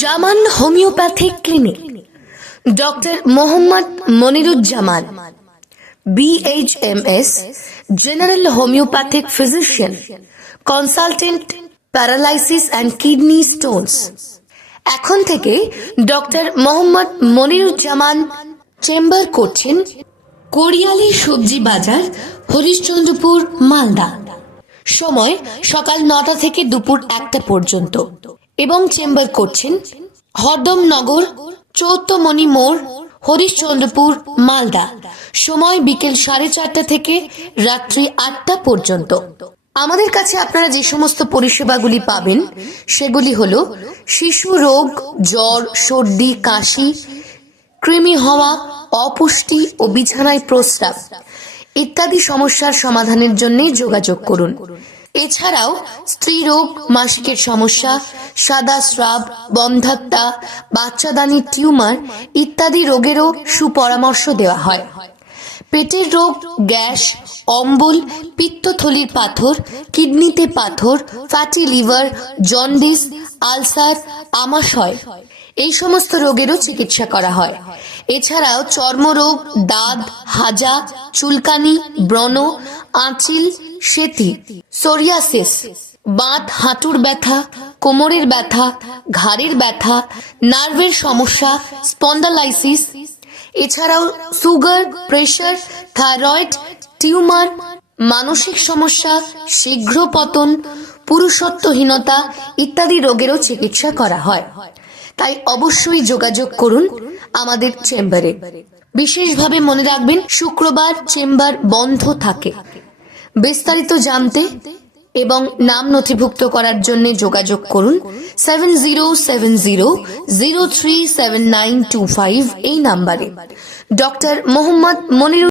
Zaman homeopathic clinic, doctor Mohammad Moniruzzaman, BHMS, general homeopathic physician, consultant, paralysis and kidney Stones. এখন থেকে doctor Mohammad Moniruzzaman chamber করছেন কোরিয়ালি সবজি বাজার, হরিশ্চন্দ্রপুর, মালদা। সময় সকাল 9টা থেকে দুপুর 1টা পর্যন্ত এবং চেম্বার করছেন হরদমনগর, চৌদ্দমণি মোড়, হরিশ্চন্দ্রপুর, মালদা। সময় বিকেল 4:30 থেকে রাত্রি 8টা পর্যন্ত। আমাদের কাছে আপনারা যে সমস্ত পরিষেবাগুলি পাবেন সেগুলি হলো শিশু রোগ, জ্বর, সর্দি, কাশি, কৃমি হওয়া, অপুষ্টি ও বিছানায় প্রস্রাব ইত্যাদি সমস্যার সমাধানের জন্য যোগাযোগ করুন। এছাড়াও স্ত্রী রোগ, মাসিকের সমস্যা, সাদা স্রাব, বন্ধ্যাত্বা, বাচ্চাদানি টিউমার ইত্যাদি রোগেরও সুপরামর্শ দেওয়া হয়। পেটের রোগ, গ্যাস, অম্বল, পিত্তথলির পাথর, কিডনিতে পাথর, ফ্যাটি লিভার, জন্ডিস, আলসার, আমাশয় এই সমস্ত রোগেরও চিকিৎসা করা হয়। এছাড়াও চর্মরোগ, দাঁত, হাজা, চুলকানি, ব্রণ, আঁচিল, সেতি, সোরিয়াসিস, বাত, হাঁটুর ব্যথা, কোমরের ব্যথা, ঘাড়ের ব্যথা, নার্ভের সমস্যা, স্পন্ডালাইসিস, এছাড়াও সুগার, প্রেশার, থাইরয়েড, টিউমার, মানসিক সমস্যা, শীঘ্র পতন, পুরুষত্বহীনতা ইত্যাদি রোগেরও চিকিৎসা করা হয়। তাই অবশ্যই যোগাযোগ করুন আমাদের চেম্বারে। বিশেষভাবে মনে রাখবেন, শুক্রবার চেম্বার বন্ধ থাকে। বিস্তারিত জানতে এবং নাম নথিভুক্ত করার জন্য যোগাযোগ করুন 7070037925 এই নাম্বারে। ডক্টর মোহাম্মদ মনিরুজ্জামান।